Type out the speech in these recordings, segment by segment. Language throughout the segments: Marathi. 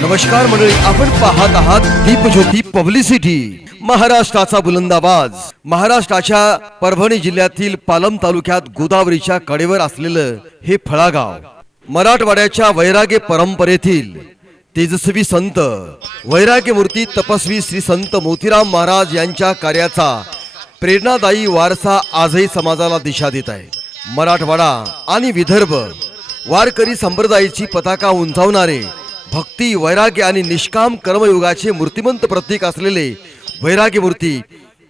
नमस्कार मंडळी, आपण पाहत आहात दीपज्योती पब्लिसिटी. महाराष्ट्राचा बुलंद आवाज. महाराष्ट्राच्या परभणी जिल्ह्यातील पालम तालुक्यात गोदावरीच्या कडेवर असलेलं हे फळागाव मराठवाड्याच्या वैराग्य परंपरेतील तेजस्वी संत वैराग्य मूर्ती तपस्वी श्री संत मोतीराम महाराज यांच्या कार्याचा प्रेरणादायी वारसा आजही समाजाला दिशा देत आहे. मराठवाडा आणि विदर्भ वारकरी संप्रदायाची पताका उंचावणारे भक्ती, वैराग्य आणि निष्काम कर्मयोगाचे मूर्तिमंत प्रतीक असलेले वैराग्य मूर्ती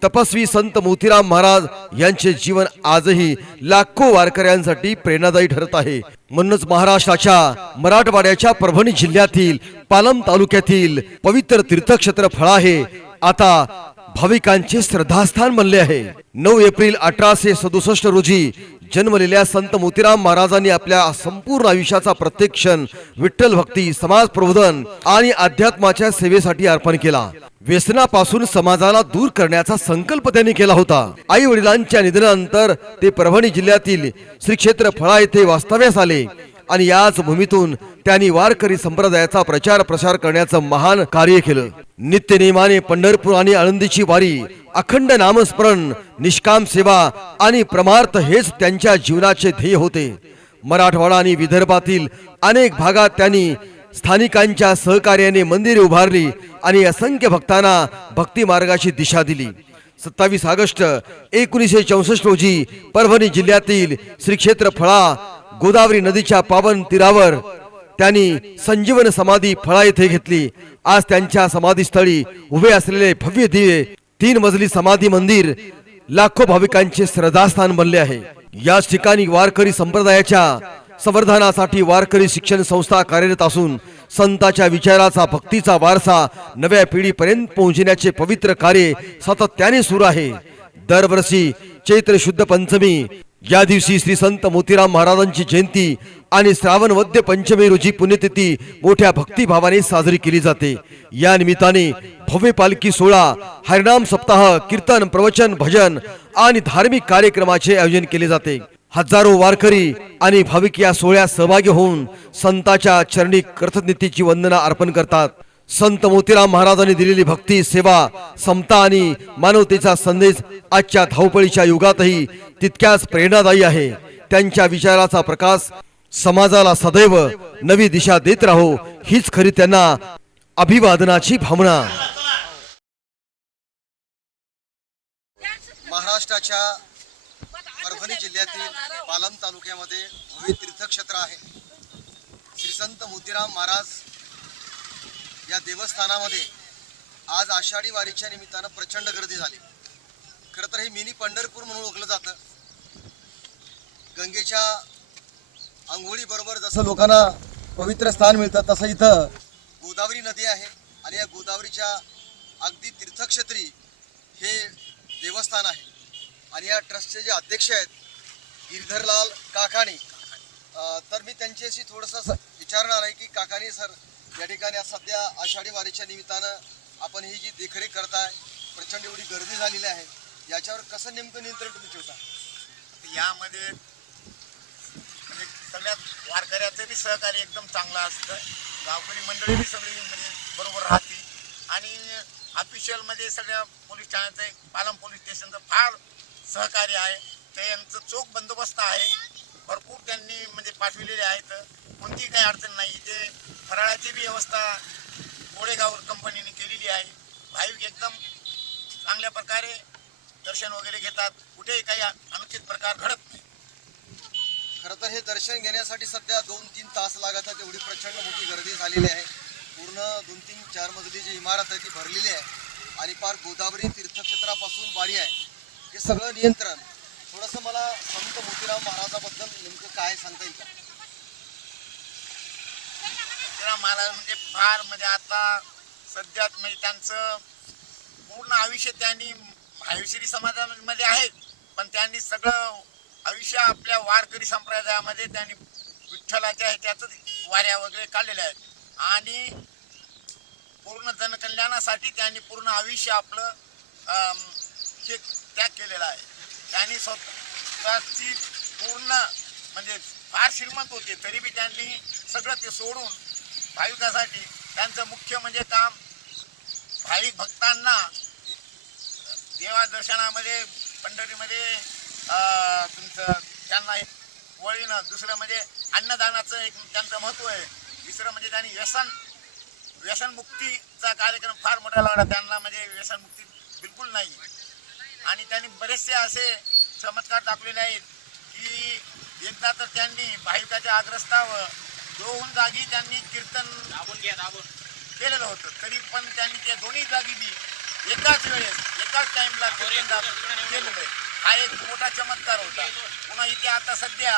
तपस्वी संत मोतीराम महाराज यांचे जीवन आजही लाखो वारकऱ्यांसाठी प्रेरणादायी ठरत आहे. म्हणूनच महाराष्ट्राच्या मराठवाड्याच्या परभणी जिल्ह्यातील पालम तालुक्यातील पवित्र तीर्थक्षेत्र फळा हे आता भाविकांचे श्रद्धास्थान बनले आहे. 9 एप्रिल 1867 रोजी जन्मलेल्या संत मोतीराम महाराजांनी आपल्या संपूर्ण आयुष्याचा प्रत्येक क्षण विठ्ठल भक्ती, समाज प्रबोधन आणि अध्यात्माच्या सेवेसाठी अर्पण केला. व्यसनापासून समाजाला दूर करण्याचा संकल्प त्यांनी केला होता. आई वडिलांच्या निधनानंतर ते परभणी जिल्ह्यातील श्री क्षेत्र फळा येथे वास्तव्यास आले आणि याच भूमीतून त्यांनी वारकरी संप्रदायाचा प्रचार प्रसार करण्याचं महान कार्य केलं. नित्य नेमाने पंढरपूर आणि आळंदीची वारी, अखंड नामस्मरण, निष्काम सेवा आणि परमार्थ हेच त्यांच्या जीवनाचे ध्येय होते. मराठवाडा आणि विदर्भातील अनेक भागात त्यांनी स्थानिकांच्या सहकार्याने मंदिरे उभारली आणि असंख्य भक्तांना भक्ती मार्गाची दिशा दिली. 27 ऑगस्ट 1964 रोजी परभणी जिल्ह्यातील श्री क्षेत्र फळा गोदावरी नदीच्या पावन तीरावर त्यांनी संजीवन समाधी फळा येथे घेतली. आज त्यांच्या समाधीस्थळी उभे असलेले भव्य दिव्य 3 मजली समाधी मंदिर लाखो भाविकांचे श्रद्धास्थान बनले आहे. याच ठिकाणी वारकरी संप्रदायाच्या संवर्धनासाठी वारकरी शिक्षण संस्था कार्यरत असून संतांच्या विचाराचा, भक्तीचा वारसा नव्या पिढीपर्यंत पोहोचण्याचे पवित्र कार्य सातत्याने सुरू आहे. दरवर्षी चैत्र शुद्ध पंचमी या दिवशी श्री संत मोतीराम महाराजांची जयंती आणि श्रावण वद्य पंचमी रोजी पुण्यतिथी मोठ्या भक्तिभावाने साजरी केली जाते. या निमित्ताने भव्य पालखी सोहळा, हरिनाम सप्ताह, कीर्तन, प्रवचन, भजन आणि धार्मिक कार्यक्रमाचे आयोजन केले जाते. हजारो वारकरी आणि भाविक या सोहळ्यात सहभागी होऊन संतांच्या चरणी कृतज्ञतेची वंदना अर्पण करतात. संत मोतीराम महाराजांनी दिलेली भक्ती, सेवा, समता आणि मानवतेचा संदेश आजच्या धावपळीच्या युगातही तितक्याच प्रेरणादायी आहे. त्यांच्या विचाराचा प्रकाश समाजाला सदैव नवी दिशा देत राहो, हीच खरी त्यांना अभिवादनाची भावना. महाराष्ट्राच्या परभणी जिल्ह्यातील पालम तालुक्यामध्ये भव्य तीर्थक्षेत्र आहे. श्री संत मोतीराम महाराज या देवस्थानामध्ये आज आषाढी वारीच्या निमित्तानं प्रचंड गर्दी झाली. खरं तर हे मिनी पंढरपूर म्हणून ओळखलं जातं. गंगेच्या आंघोळीबरोबर जसं लोकांना पवित्र स्थान मिळतं तसं इथं गोदावरी नदी आहे आणि या गोदावरीच्या अगदी तीर्थक्षेत्री हे देवस्थान आहे. आणि या ट्रस्टचे जे अध्यक्ष आहेत गिरधरलाल काकाणी, तर मी त्यांच्याशी थोडंसं विचारणार आहे की काकाणी सर, या ठिकाणी आज सध्या आषाढी वारीच्या निमित्तानं आपण ही जी देखरेख करताय, प्रचंड एवढी गर्दी झालेली आहे, याच्यावर कसं नेमकं नियंत्रण तुम्ही ठेवता? यामध्ये म्हणजे सगळ्यात वारकऱ्याचं बी सहकार्य एकदम चांगलं असतं. गावकरी मंडळी बी सगळी म्हणजे बरोबर राहते आणि ऑफिशियलमध्ये सगळ्या पोलीस ठाण्याचं, पालम पोलीस स्टेशनचं फार सहकार्य आहे. ते यांचं चोख बंदोबस्त आहे. भरपूर त्यांनी म्हणजे पाठविलेले आहेत. कोणतीही काही अडचण नाही. इथे फराळाची बी व्यवस्था गोळेगाव कंपनीने केलेली आहे. भाविक एकदम चांगल्या प्रकारे दर्शन वगैरे घेतात. कुठेही काही अनुचित प्रकार घडत नाही. खरं तर हे दर्शन घेण्यासाठी सध्या 2-3 तास लागतात. एवढी प्रचंड मोठी गर्दी झालेली आहे. पूर्ण 2-3-4 मजली जी इमारत आहे ती भरलेली आहे आणि पार गोदावरी तीर्थक्षेत्रापासून वारी आहे. हे सगळं नियंत्रण, थोडंसं मला संत मोतीराम महाराजाबद्दल नेमकं काय सांगता येईल का? मोतीराम महाराज म्हणजे फार म्हणजे आता सध्यात म्हणजे त्यांचं पूर्ण आयुष्य त्यांनी भाईश्री समाजामध्ये आहेत, पण त्यांनी सगळं आयुष्य आपल्या वारकरी संप्रदायामध्ये त्यांनी विठ्ठलाच्या ह्याच्यातच वाऱ्या वगैरे काढलेल्या आहेत आणि पूर्ण जनकल्याणासाठी त्यांनी पूर्ण आयुष्य आपलं हे त्याग केलेला आहे. त्यांनी स्वतःची पूर्ण म्हणजे फार श्रीमंत होते तरी बी त्यांनी सगळं ते सोडून भाविकासाठी त्यांचं मुख्य म्हणजे काम भाविक भक्तांना देवा दर्शनामध्ये पंढरीमध्ये तुमचं त्यांना एक वळीनं, दुसरं म्हणजे अन्नदानाचं एक त्यांचं महत्त्व आहे, तिसरं म्हणजे त्यांनी व्यसनमुक्तीचा कार्यक्रम फार मोठा लागला त्यांना, म्हणजे व्यसनमुक्ती बिलकुल नाही. आणि त्यांनी बरेचसे असे चमत्कार दाखवलेले आहेत की एकदा तर त्यांनी भाविकाच्या आग्रस्तावर 2 जागी त्यांनी कीर्तन केलेलं होतं, तरी पण त्यांनी त्या दोन्ही जागी बी एकाच वेळेस एकाच टाइमला कीर्तन केलेलं आहे. हा एक मोठा चमत्कार होता. पुन्हा इथे आता सध्या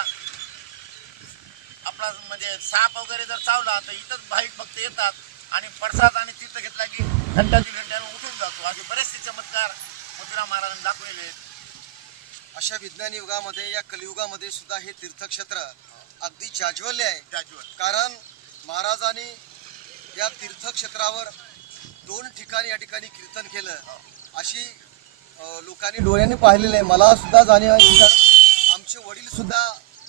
आपला म्हणजे साप वगैरे जर चावला तर इथंच भाविक भक्त येतात आणि प्रसाद आणि तीर्थ घेतला की घंट्यानं उठून जातो. असे बरेचसे चमत्कार मथुरा महाराजांनी दाखवलेले आहेत. अशा विज्ञान युगामध्ये, या कलियुगामध्ये सुद्धा हे तीर्थक्षेत्र अगदी जाज्वल्य आहे. कारण महाराजांनी या तीर्थक्षेत्रावर 2 ठिकाणी या ठिकाणी कीर्तन केलं, अशी लोकांनी डोळ्यांनी पाहिलेलं आहे. मला सुद्धा जाणीव आहे, कारण आमचे वडील सुद्धा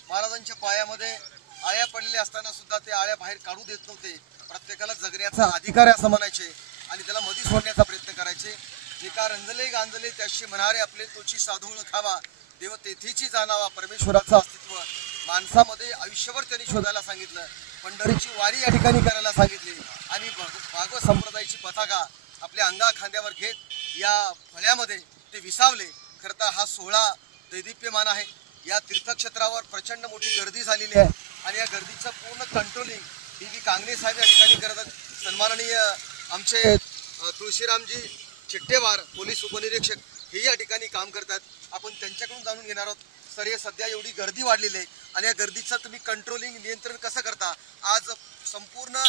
महाराजांच्या पायामध्ये आळ्या पडलेल्या असताना सुद्धा ते आळ्या बाहेर काढू देत नव्हते. प्रत्येकाला जगण्याचा अधिकार आहे असं म्हणायचे आणि त्याला मधी सोडण्याचा प्रयत्न करायचे. जे का रंजले गांजले त्याशी म्हणारे आपले तोची साधूळ खावा, देव तेथेची जाणावा. परमेश्वराचं अस्तित्व माणसामध्ये आयुष्यभर त्यांनी शोधायला सांगितलं. पंढरीची वारी या ठिकाणी करायला सांगितली आणि भागवत संप्रदायाची पताका आपल्या अंगा खांद्यावर घेत या फळ्यामध्ये ते विसावले. खरं तर हा सोहळा दैदिप्यमान आहे. या तीर्थक्षेत्रावर प्रचंड मोठी गर्दी झालेली आहे आणि या गर्दीचं पूर्ण कंट्रोलिंग डी कांगणे साहेब या ठिकाणी करतात. सन्माननीय आमचे तुळशीरामजी चिट्टेवार पोलीस उपनिरीक्षक हे या ठिकाणी काम करतात. आपण त्यांच्याकडून जाणून घेणार आहोत. सर, हे सध्या एवढी गर्दी वाढलेली आहे आणि या गर्दीचं तुम्ही कंट्रोलिंग नियंत्रण कसं करता? आज संपूर्ण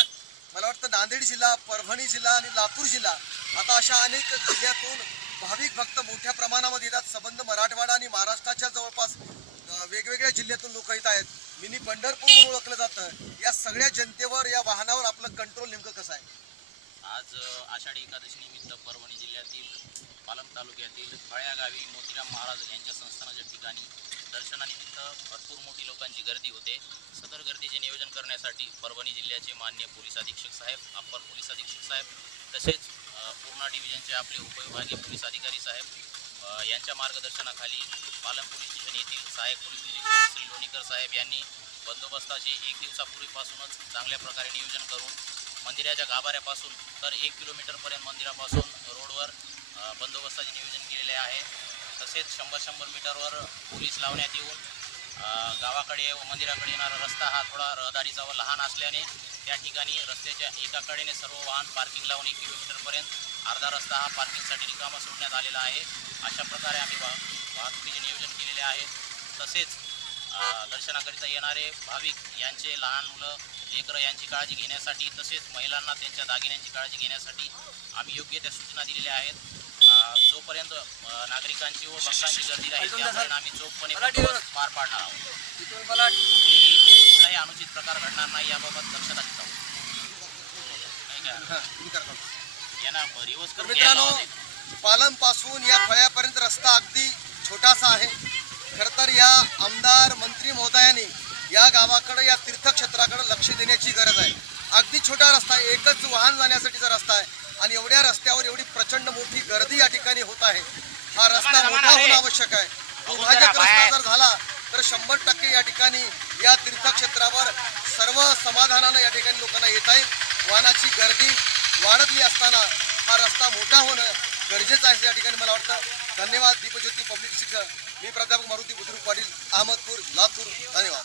मला वाटतं नांदेड जिल्हा, परभणी जिल्हा आणि लातूर जिल्हा, आता अशा अनेक जिल्ह्यातून भाविक भक्त मोठ्या प्रमाणामध्ये येतात. संबंध मराठवाडा आणि महाराष्ट्राच्या जवळपास वेगवेगळ्या जिल्ह्यातून लोक येत आहेत. मिनी पंढरपूर म्हणून ओळखलं जातं. या सगळ्या जनतेवर, या वाहनावर आपलं कंट्रोल नेमकं कसं आहे? आज आषाढी एकादशी निमित्त परभणी जिल्ह्यातील पालम तालुक्यातील फळ्या गावी मोतीराम महाराज यांच्या संस्थानाच्या ठिकाणी दर्शनानिमित्त भरपूर मोठी लोकांची गर्दी होते. सदर गर्दीचे नियोजन करण्यासाठी परभणी जिल्ह्याचे माननीय पोलीस अधीक्षक साहेब, अप्पर पोलीस अधीक्षक साहेब, तसेच पूर्णा डिव्हिजनचे आपले उपविभागीय पोलीस अधिकारी साहेब यांच्या मार्गदर्शनाखाली पालम पोलीस स्टेशन येथील सहाय्यक पोलीस निरीक्षक श्री लोणीकर साहेब यांनी बंदोबस्ताचे 1 दिवसापूर्वीपासूनच चांगल्या प्रकारे नियोजन करून मंदिराच्या गाभाऱ्यापासून तर 1 किलोमीटरपर्यंत मंदिरापासून रोडवर बंदोबस्ताचे नियोजन केलेले आहे. तसेच 100-100 मीटरवर पोलीस लावण्यात येऊन गावाकडे व मंदिराकडे येणारा रस्ता हा थोडा रहदारीचा व लहान असल्याने त्या ठिकाणी रस्त्याच्या एका कडेने सर्व वाहन पार्किंग लावून 1 किलोमीटरपर्यंत अर्धा रस्ता हा पार्किंगसाठी रिकामा सोडण्यात आलेला आहे. अशा प्रकारे आम्ही वाहतुकीचे नियोजन केलेले आहे. तसेच दर्शनाकरिता येणारे भाविक यांचे लहान मुलं लेकरं यांची काळजी घेण्यासाठी, तसेच महिलांना त्यांच्या दागिन्यांची काळजी घेण्यासाठी आम्ही योग्य त्या सूचना दिलेल्या आहेत. जोपर्यंत नागरिकांची व भक्तांची गर्दी राहील त्यापर्यंत आम्ही चोखपणे बंदोबस्त पार पाडणार आहोत. कुठलाही अनुचित प्रकार घडणार नाही याबाबत दक्षता घेत आहोत. यांना रिवर्स करून मित्रांनो, पालम पासून या फळ्यापर्यंत रस्ता अगदी छोटासा आहे. खरं तर या आमदार मंत्री महोदयांनी या गावाकडे, या तीर्थक्षेत्राकडे लक्ष देण्याची गरज आहे. अगदी छोटा रस्ता आहे, एकच वाहन जाण्यासाठीचा रस्ता आहे आणि एवढ्या रस्त्यावर एवढी प्रचंड मोठी गर्दी या ठिकाणी होत आहे. हा रस्ता मोठा होणं आवश्यक आहे. दुभाजक रस्ता जर झाला तर 100% या ठिकाणी या तीर्थक्षेत्रावर सर्व समाधानानं या ठिकाणी लोकांना येता येईल. वाहनाची गर्दी वाढतली असताना हा रस्ता मोठा होणं गरजेचं आहे या ठिकाणी मला वाटतं. धन्यवाद. दीपज्योती पब्लिक शिक्षक, मी प्राध्यापक मारुती बुद्रुक पाटील, अहमदपूर, लातूर. धन्यवाद.